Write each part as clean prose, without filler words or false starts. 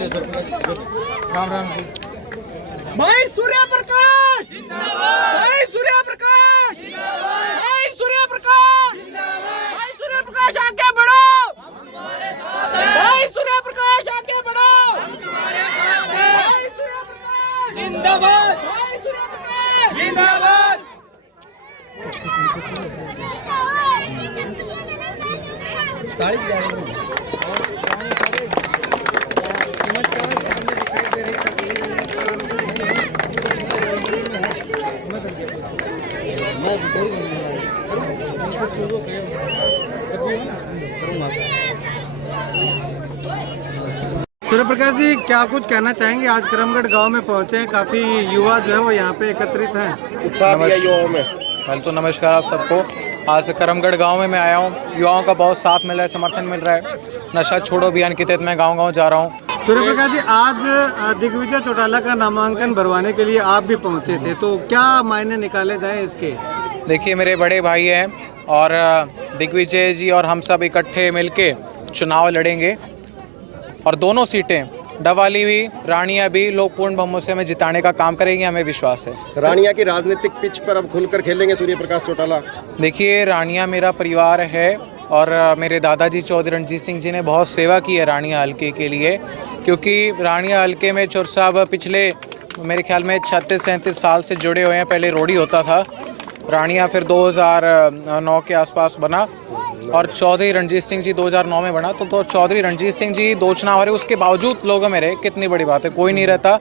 राम राम जी। भाई सूर्य प्रकाश जिंदाबाद, भाई सूर्य प्रकाश जिंदाबाद, भाई सूर्य प्रकाश जिंदाबाद, भाई सूर्य प्रकाश आगे बढ़ो, हम तुम्हारे साथ हैं, भाई सूर्य प्रकाश आगे बढ़ो, हम तुम्हारे साथ हैं, भाई सूर्य प्रकाश जिंदाबाद, भाई सूर्य प्रकाश जिंदाबाद। सूर्य प्रकाश जी, क्या कुछ कहना चाहेंगे? आज करमगढ़ गांव में पहुंचे हैं, काफी युवा जो है वो यहाँ पे एकत्रित हैं। उत्साह दिया युवाओं में। पहले तो नमस्कार आप सबको। आज करमगढ़ गांव में मैं आया हूं, युवाओं का बहुत साथ मिल रहा है, समर्थन मिल रहा है। नशा छोड़ो अभियान के तहत मैं गांव-गांव जा रहा हूं। सूर्य प्रकाश जी, आज दिग्विजय चौटाला का नामांकन भरवाने के लिए आप भी पहुंचे थे, तो क्या मायने निकाले जाएं इसके? देखिए, मेरे बड़े भाई हैं और दिग्विजय जी और हम सब इकट्ठे मिलके चुनाव लड़ेंगे और दोनों सीटें डवाली भी रानिया भी लोग पूर्ण बहुमत से हमें जिताने का काम करेंगे, हमें विश्वास है। रानिया की राजनीतिक पिच पर अब खुलकर खेलेंगे सूर्य प्रकाश चौटाला। देखिए, रानिया मेरा परिवार है और मेरे दादाजी चौधरी रणजीत सिंह जी ने बहुत सेवा की है रानिया हल्के के लिए, क्योंकि रानिया हल्के में चोर साहब पिछले मेरे ख्याल में 36-37 साल से जुड़े हुए हैं। पहले रोडी होता था, रानिया फिर 2009 के आसपास बना और चौधरी रणजीत सिंह जी 2009 में बना। तो चौधरी रणजीत सिंह जी 2 चुनाव हारे, उसके बावजूद लोगों में रहे। कितनी बड़ी बात है, कोई नहीं रहता।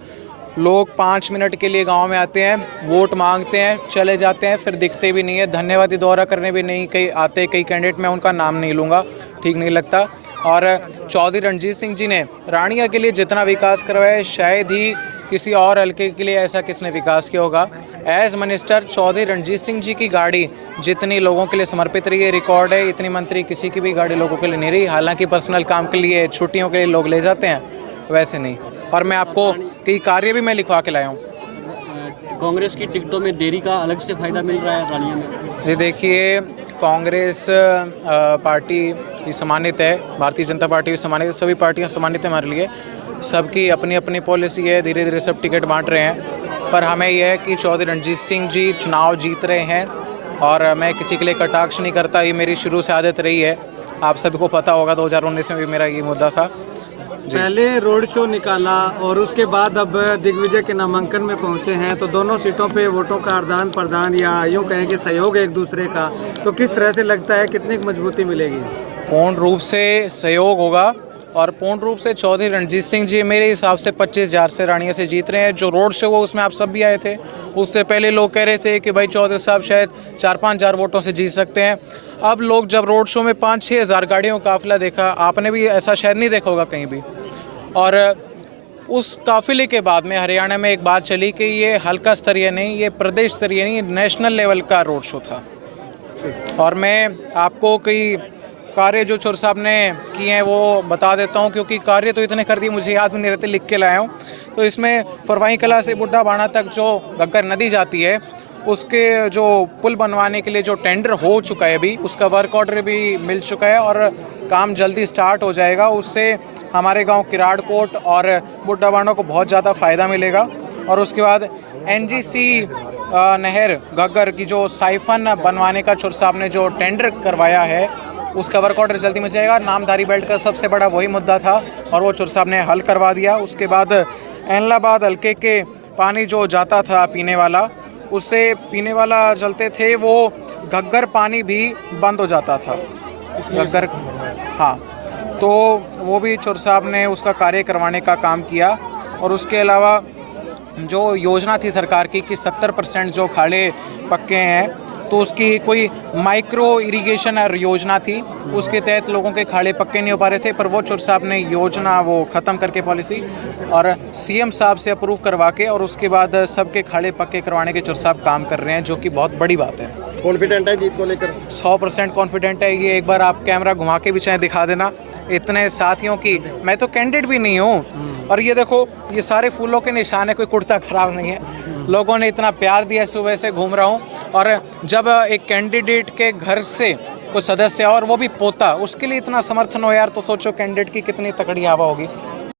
लोग 5 मिनट के लिए गांव में आते हैं, वोट मांगते हैं, चले जाते हैं, फिर दिखते भी नहीं है। धन्यवादी दौरा करने भी नहीं कई आते, कई कैंडिडेट, मैं उनका नाम नहीं लूँगा, ठीक नहीं लगता। और चौधरी रणजीत सिंह जी ने रानिया के लिए जितना विकास करवाया है, शायद ही किसी और हल्के के लिए ऐसा किसने विकास किया होगा। एज मिनिस्टर चौधरी रणजीत सिंह जी की गाड़ी जितनी लोगों के लिए समर्पित रही है, रिकॉर्ड है। इतनी मंत्री किसी की भी गाड़ी लोगों के लिए नहीं रही। हालांकि पर्सनल काम के लिए, छुट्टियों के लिए लोग ले जाते हैं, वैसे नहीं। और मैं आपको कई कार्य भी मैं लिखवा के लाया हूँ। कांग्रेस की टिकटों में देरी का अलग से फायदा मिल रहा है रानिया में। जी देखिए, कांग्रेस पार्टी भी सम्मानित है, भारतीय जनता पार्टी भी सम्मानित है, सभी पार्टियाँ सम्मानित है हमारे लिए। सबकी अपनी अपनी पॉलिसी है, धीरे धीरे सब टिकट बांट रहे हैं। पर हमें यह है कि चौधरी रणजीत सिंह जी चुनाव जीत रहे हैं और मैं किसी के लिए कटाक्ष नहीं करता, ये मेरी शुरू से आदत रही है। आप सभी को पता होगा 2019 में भी मेरा ये मुद्दा था। पहले रोड शो निकाला और उसके बाद अब दिग्विजय के नामांकन में पहुंचे हैं, तो दोनों सीटों पे वोटों का आदान प्रदान या यूँ कहें कि सहयोग एक दूसरे का, तो किस तरह से लगता है, कितनी मजबूती मिलेगी? पूर्ण रूप से सहयोग होगा और पूर्ण रूप से चौधरी रणजीत सिंह जी मेरे हिसाब से 25,000 से रानिया से जीत रहे हैं। जो रोड शो वो उसमें आप सब भी आए थे, उससे पहले लोग कह रहे थे कि भाई चौधरी साहब शायद 4-5 हज़ार वोटों से जीत सकते हैं। अब लोग जब रोड शो में 5-6 हज़ार गाड़ियों का काफिला देखा, आपने भी ऐसा शायद नहीं देखा होगा कहीं भी। और उस काफिले के बाद में हरियाणा में एक बात चली कि ये हल्का स्तरीय नहीं, ये प्रदेश स्तरीय नहीं, नेशनल लेवल का रोड शो था। और मैं आपको कई कार्य जो चोर साहब ने किए हैं वो बता देता हूं, क्योंकि कार्य तो इतने कर दिए मुझे याद भी नहीं रहते, लिख के लाया हूं। तो इसमें फरवाई कला से बुड्ढा बाणा तक जो घग्गर नदी जाती है, उसके जो पुल बनवाने के लिए जो टेंडर हो चुका है अभी, उसका वर्क ऑर्डर भी मिल चुका है और काम जल्दी स्टार्ट हो जाएगा। उससे हमारे गांव किराड़कोट और बुड्ढा बाणा को बहुत ज़्यादा फ़ायदा मिलेगा। और उसके बाद NGC नहर घग्गर की जो साइफन बनवाने का चोर साहब ने जो टेंडर करवाया है, उसका वर्क ऑर्डर जल्दी मिल जाएगा। नामधारी बेल्ट का सबसे बड़ा वही मुद्दा था और वो चोर साहब ने हल करवा दिया। उसके बाद एलनाबाद हल्के के पानी जो जाता था पीने वाला, उससे पीने वाला चलते थे, वो घग्गर पानी भी बंद हो जाता था घग्गर। हाँ, तो वो भी चोर साहब ने उसका कार्य करवाने का काम किया। और उसके अलावा जो योजना थी सरकार की कि 70% जो खाड़े पक्के हैं, तो उसकी कोई माइक्रो इरिगेशन योजना थी, उसके तहत लोगों के खाड़े पक्के नहीं हो पा रहे थे। पर वो चोर साहब ने योजना वो ख़त्म करके पॉलिसी और CM साहब से अप्रूव करवा के और उसके बाद सबके खाड़े पक्के करवाने के चोर साहब काम कर रहे हैं, जो कि बहुत बड़ी बात है। कॉन्फिडेंट है जीत को लेकर? 100% कॉन्फिडेंट है। ये एक बार आप कैमरा घुमा के भी चाहे दिखा देना, इतने साथियों की, मैं तो कैंडिडेट भी नहीं हूँ। और ये देखो, ये सारे फूलों के निशान है, कोई कुर्ता खराब नहीं है। लोगों ने इतना प्यार दिया, सुबह से घूम रहा हूँ। और जब एक कैंडिडेट के घर से कोई सदस्य और वो भी पोता, उसके लिए इतना समर्थन हो यार, तो सोचो कैंडिडेट की कितनी तकड़ी हवा होगी।